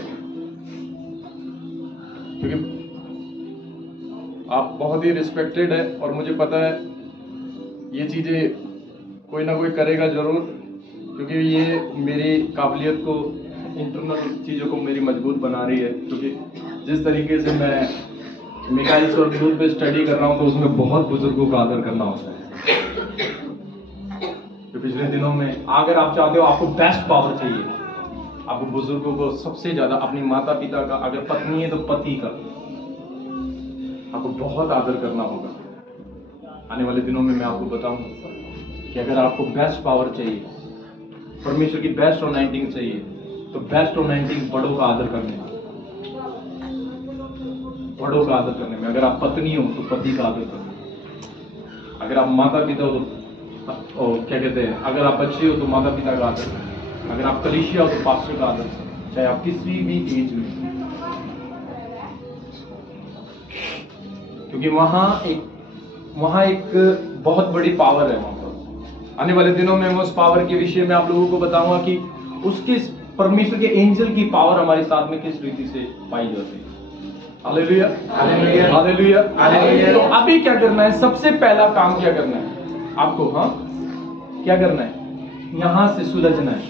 क्योंकि आप बहुत ही रिस्पेक्टेड है और मुझे पता है ये चीजें कोई ना कोई करेगा जरूर, क्योंकि ये मेरी काबिलियत को, इंटरनल चीजों को मेरी मजबूत बना रही है। क्योंकि जिस तरीके से मैं मिकाइल्स और विनूद पे स्टडी कर रहा हूँ तो उसमें बहुत बुजुर्गों का आदर करना होता है। तो पिछले दिनों में अगर आप चाहते हो, आपको बेस्ट पावर चाहिए, आपको बुजुर्गों को सबसे ज्यादा, अपनी माता पिता का, अगर पत्नी है तो पति का, आपको बहुत आदर करना होगा। आने वाले दिनों में मैं आपको बताऊंगा कि अगर आपको बेस्ट पावर चाहिए, परमेश्वर की बेस्ट अनॉइंटिंग चाहिए, तो बेस्ट अनॉइंटिंग बड़ों का आदर करने में, बड़ों का आदर करने में। अगर आप पत्नी हो तो पति का आदर करना, अगर आप माता पिता हो तो क्या कहते हैं, अगर आप बच्चे हो तो माता पिता का आदर करना, अगर आप कलीसिया हो तो पास्टर का आदर करना, चाहे आप किसी भी एज में। क्योंकि वहां एक बहुत बड़ी पावर है वहां पर। आने वाले दिनों में मैं उस पावर के विषय में आप लोगों को बताऊंगा कि उसके, परमेश्वर के एंजल की पावर हमारे साथ में किस रीति से पाई जाती है। Hallelujah, hallelujah, hallelujah, hallelujah. तो अभी क्या करना है, सबसे पहला काम क्या करना है आपको? हाँ, क्या करना है? यहां से सुलझना है।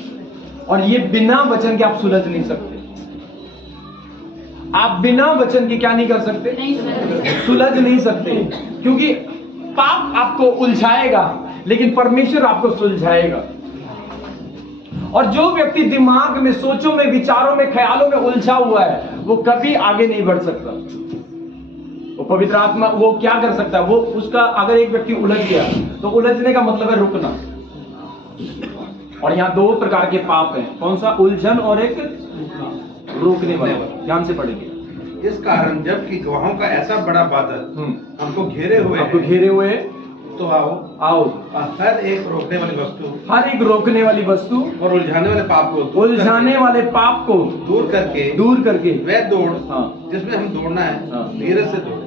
और ये बिना वचन के आप सुलझ नहीं सकते। आप बिना वचन के क्या नहीं कर सकते? सुलझ नहीं सकते। क्योंकि पाप आपको उलझाएगा, लेकिन परमेश्वर आपको सुलझाएगा। और जो व्यक्ति दिमाग में, सोचों में, विचारों में, ख्यालों में उलझा हुआ है, वो कभी आगे नहीं बढ़ सकता। वो पवित्र आत्मा वो क्या कर सकता है? वो उसका, अगर एक व्यक्ति उलझ गया तो उलझने का मतलब है रुकना। और यहाँ दो प्रकार के पाप हैं, कौन सा? उलझन और एक रोकने वाला। ध्यान से पढ़ेंगे। इस कारण जबकि गवाहों का ऐसा बड़ा बादल हमको घेरे हुए तो आओ हर एक रोकने वाली वस्तु और उलझाने वाले पाप को दूर करके वह दौड़ जिसमें हम दौड़ना है, धीरे से दौड़।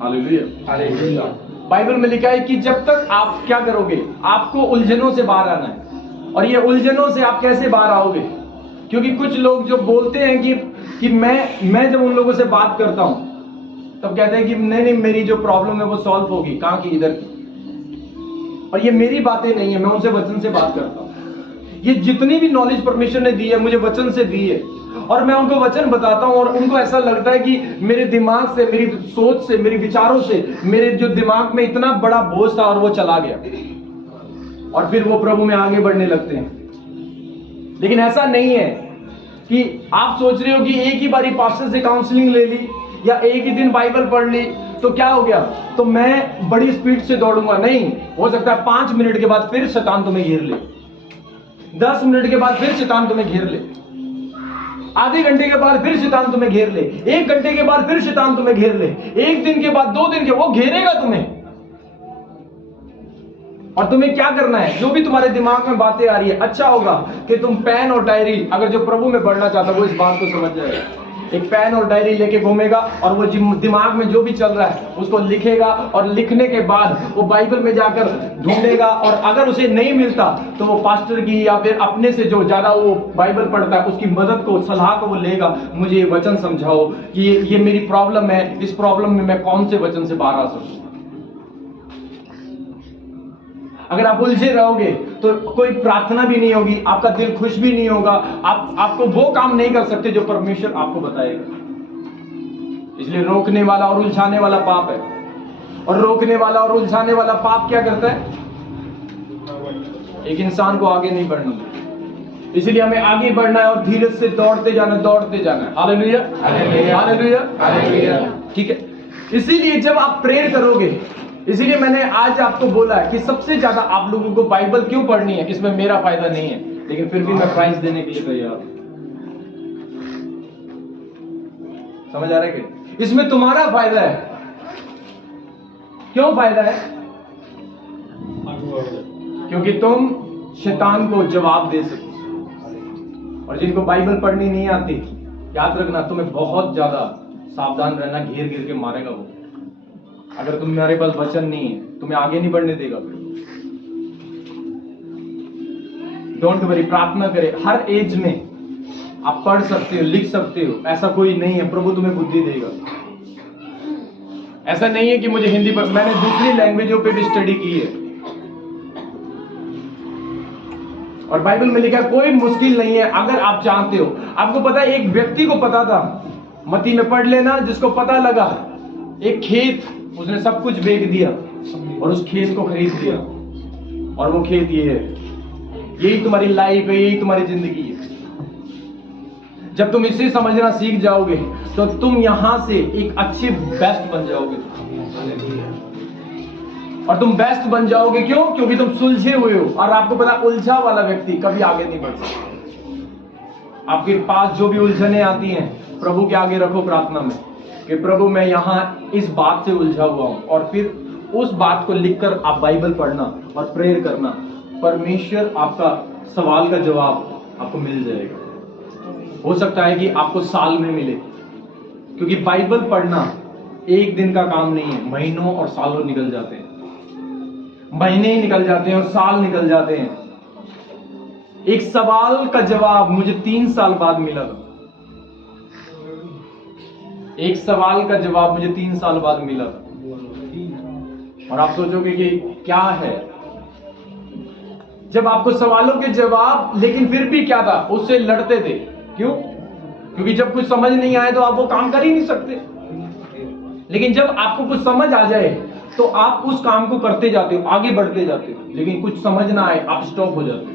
Hallelujah, hallelujah. बाइबल में लिखा है कि जब तक आप क्या करोगे, आपको उलझनों से बाहर आना है। और ये उलझनों से आप कैसे बाहर आओगे? क्योंकि कुछ लोग जो बोलते हैं कि मैं जब उन लोगों से बात करता हूं तब कहते हैं कि नहीं, मेरी जो प्रॉब्लम है वो सॉल्व होगी। कहां की? इधर की। और ये मेरी बातें नहीं है, मैं उनसे वचन से बात करता हूं। ये जितनी भी नॉलेज परमेश्वर ने दी है, मुझे वचन से दी है, और मैं उनको वचन बताता हूं। और उनको ऐसा लगता है कि मेरे दिमाग से, मेरी सोच से, मेरे विचारों से, मेरे जो दिमाग में इतना बड़ा बोझ था और वो चला गया, और फिर वो प्रभु में आगे बढ़ने लगते हैं। लेकिन ऐसा नहीं है कि आप सोच रहे हो कि एक ही बारी पास्टर से काउंसलिंग ले ली या एक ही दिन बाइबल पढ़ ली तो क्या हो गया, तो मैं बड़ी स्पीड से दौड़ूंगा। नहीं, हो सकता है 5 मिनट के बाद फिर शैतान तुम्हें घेर ले, 10 मिनट के बाद फिर शैतान तुम्हें घेर ले, आधे घंटे के बाद फिर शैतान तुम्हें घेर ले, 1 घंटे के बाद फिर शैतान तुम्हें घेर ले, 1 दिन के बाद, 2 दिन के, वो घेरेगा तुम्हें। और तुम्हें क्या करना है? जो भी तुम्हारे दिमाग में बातें आ रही है, अच्छा होगा कि तुम पेन और डायरी, अगर जो प्रभु में बढ़ना चाहता है वो इस बात को समझ जाएगा। एक पेन और डायरी लेके घूमेगा और वो दिमाग में जो भी चल रहा है उसको लिखेगा, और लिखने के बाद वो बाइबल में जाकर ढूंढेगा, और अगर उसे नहीं मिलता तो वो पास्टर की या फिर अपने से जो ज्यादा वो बाइबल पढ़ता है उसकी मदद को, सलाह को वो लेगा। मुझे ये वचन समझाओ कि ये मेरी प्रॉब्लम है, इस प्रॉब्लम में मैं कौन से वचन से बाहर आ सकूं। अगर आप उलझे रहोगे तो कोई प्रार्थना भी नहीं होगी, आपका दिल खुश भी नहीं होगा, आपको वो काम नहीं कर सकते जो परमेश्वर आपको बताएगा। इसलिए रोकने वाला और उलझाने वाला पाप है। और रोकने वाला और उलझाने वाला पाप क्या करता है? एक इंसान को आगे नहीं बढ़ना देता। इसलिए हमें आगे बढ़ना है और धीरे से दौड़ते जाना है। Hallelujah, hallelujah, hallelujah, hallelujah. ठीक है। इसीलिए जब आप प्रेयर करोगे, इसीलिए मैंने आज आपको बोला है कि सबसे ज्यादा आप लोगों को बाइबल क्यों पढ़नी है। इसमें मेरा फायदा नहीं है, लेकिन फिर भी मैं प्राइस देने के लिए तैयार हूं। समझ आ रहा है कि इसमें तुम्हारा फायदा है। क्यों फायदा है? क्योंकि तुम शैतान को जवाब दे सको। और जिनको बाइबल पढ़नी नहीं आती याद रखना, तुम्हें बहुत ज्यादा सावधान रहना, घेर घेर के मारेगा वो। अगर तुम्हारे पास वचन नहीं है, तुम्हें आगे नहीं बढ़ने देगा। डोंट वरी, प्रार्थना करे। हर एज में आप पढ़ सकते हो, लिख सकते हो, ऐसा कोई नहीं है। प्रभु तुम्हें बुद्धि देगा। ऐसा नहीं है कि मुझे हिंदी पर, मैंने दूसरी लैंग्वेजों पे भी स्टडी की है, और बाइबल में लिखा है कोई मुश्किल नहीं है अगर आप चाहते हो। आपको पता है, एक व्यक्ति को पता था, मत्ती में पढ़ लेना, जिसको पता लगा एक खेत, उसने सब कुछ बेच दिया और उस खेत को खरीद लिया, और वो खेत ये है। यही तुम्हारी लाइफ है, यही तुम्हारी जिंदगी है। जब तुम इसे समझना सीख जाओगे तो तुम यहां से एक अच्छे बेस्ट बन जाओगे। और तुम बेस्ट बन जाओगे क्यों? क्योंकि तुम सुलझे हुए हो। और आपको पता, उलझा वाला व्यक्ति कभी आगे नहीं बढ़ सकता। आपके पास जो भी उलझने आती हैं, प्रभु के आगे रखो प्रार्थना में कि प्रभु मैं यहां इस बात से उलझा हुआ हूं, और फिर उस बात को लिखकर आप बाइबल पढ़ना और प्रेयर करना। परमेश्वर आपका सवाल का जवाब आपको मिल जाएगा। हो सकता है कि आपको साल में मिले, क्योंकि बाइबल पढ़ना एक दिन का काम नहीं है। महीनों और सालों निकल जाते हैं, महीने ही निकल जाते हैं और साल निकल जाते हैं। एक सवाल का जवाब मुझे 3 साल बाद मिला था। एक सवाल का जवाब मुझे 3 साल बाद मिला था। और आप सोचोगे कि क्या है? जब आपको सवालों के जवाब, लेकिन फिर भी क्या था, उससे लड़ते थे। क्यों? क्योंकि जब कुछ समझ नहीं आए तो आप वो काम कर ही नहीं सकते। लेकिन जब आपको कुछ समझ आ जाए तो आप उस काम को करते जाते हो, आगे बढ़ते जाते हो। लेकिन कुछ समझ ना आए, आप स्टॉप हो जाते हो।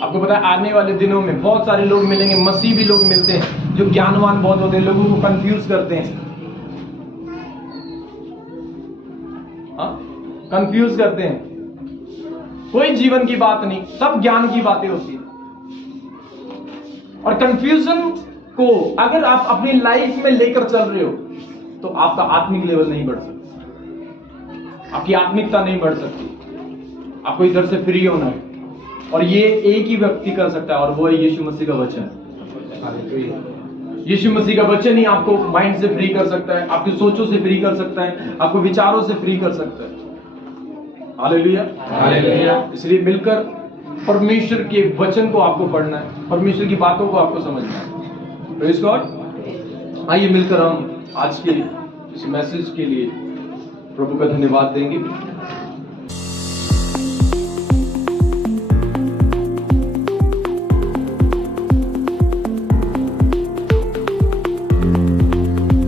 आपको पता है, आने वाले दिनों में बहुत सारे लोग मिलेंगे, मसीह भी लोग मिलते हैं जो ज्ञानवान बहुत होते हैं, लोगों को कंफ्यूज करते हैं। कंफ्यूज करते हैं। कोई जीवन की बात नहीं, सब ज्ञान की बातें होती हैं। और कंफ्यूजन को अगर आप अपनी लाइफ में लेकर चल रहे हो तो आपका आत्मिक लेवल नहीं बढ़ सकता, आपकी आत्मिकता नहीं बढ़ सकती। आपको इधर से फ्री होना है, और ये एक ही व्यक्ति कर सकता है, और वो है यीशु मसीह का वचन। यीशु मसीह का वचन ही आपको माइंड से फ्री कर सकता है, आपकी सोचों से फ्री कर सकता है, आपको विचारों से फ्री कर सकता है। Hallelujah, hallelujah. इसलिए मिलकर परमेश्वर के वचन को आपको पढ़ना है, परमेश्वर की बातों को आपको समझना है। Praise God. आइए मिलकर हम आज के इस मैसेज के लिए प्रभु का धन्यवाद देंगे।